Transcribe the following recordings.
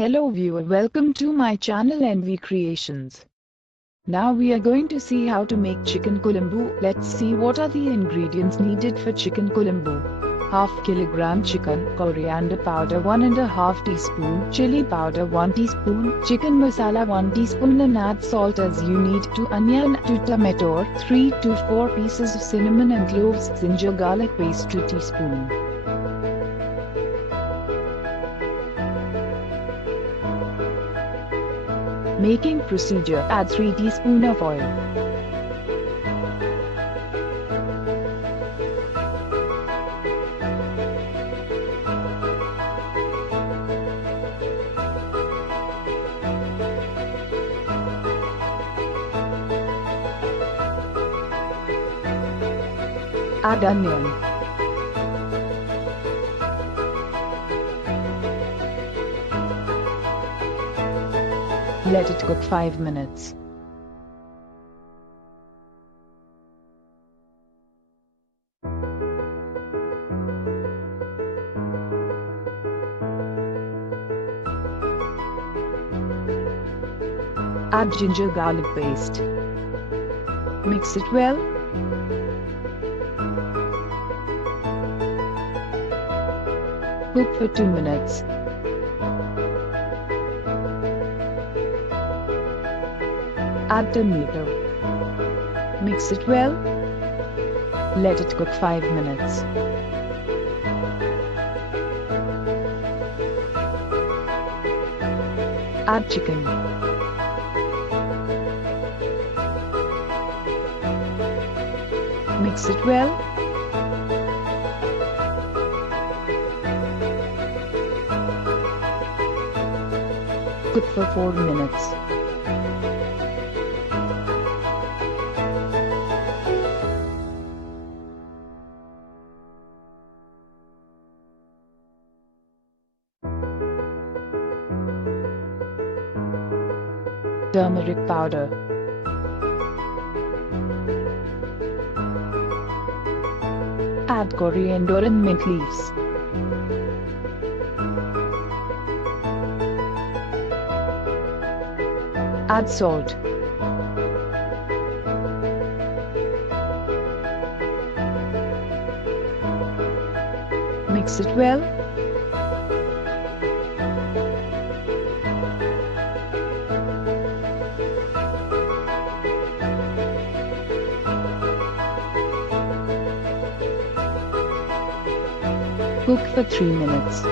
Hello viewer, welcome to my channel NV Creations. Now we are going to see how to make chicken kulambu. Let's see what are the ingredients needed for chicken kulambu. Half kilogram chicken, coriander powder 1.5 teaspoon, chili powder 1 teaspoon, chicken masala 1 teaspoon and add salt as you need to onion to tomato, 3 to 4 pieces of cinnamon and cloves, ginger garlic paste 2 teaspoon. Making procedure: add 3 teaspoon of oil. Add onion. Let it cook 5 minutes. Add ginger garlic paste. Mix it well. Cook for 2 minutes. Add tomato. Mix it well. Let it cook 5 minutes. Add chicken. Mix it well. Cook for 4 minutes. Turmeric powder. Add coriander and mint leaves. Add salt. Mix it well. Cook for 3 minutes.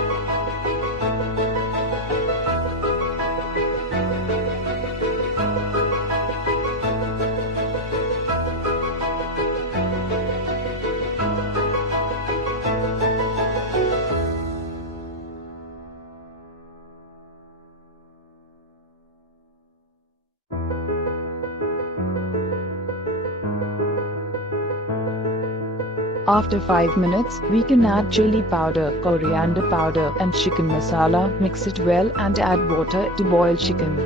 After 5 minutes, we can add chili powder, coriander powder and chicken masala. Mix it well and add water to boil chicken.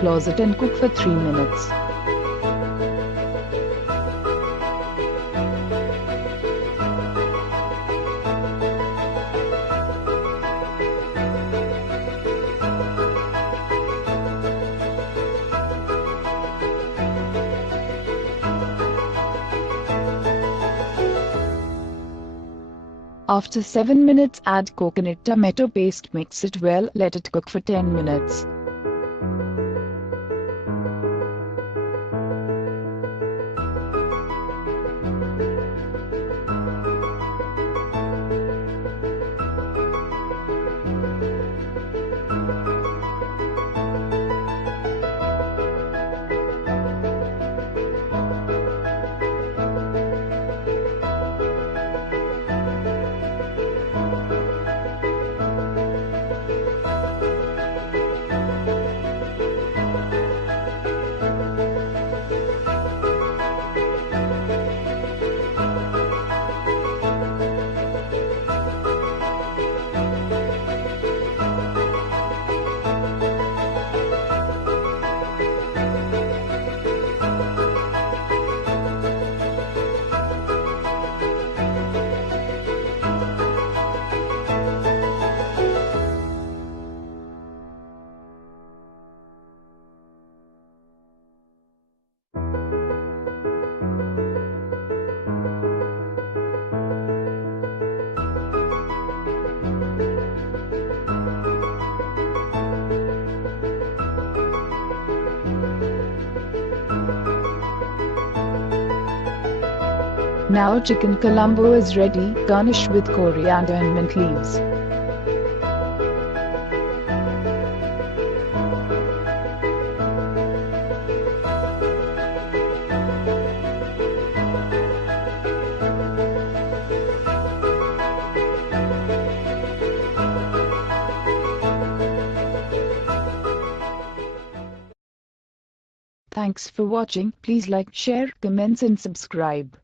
Close it and cook for 3 minutes. After 7 minutes, add coconut tomato paste. Mix it well. Let it cook for 10 minutes. Now chicken kulambu is ready, garnish with coriander and mint leaves. Thanks for watching. Please like, share, comments and subscribe.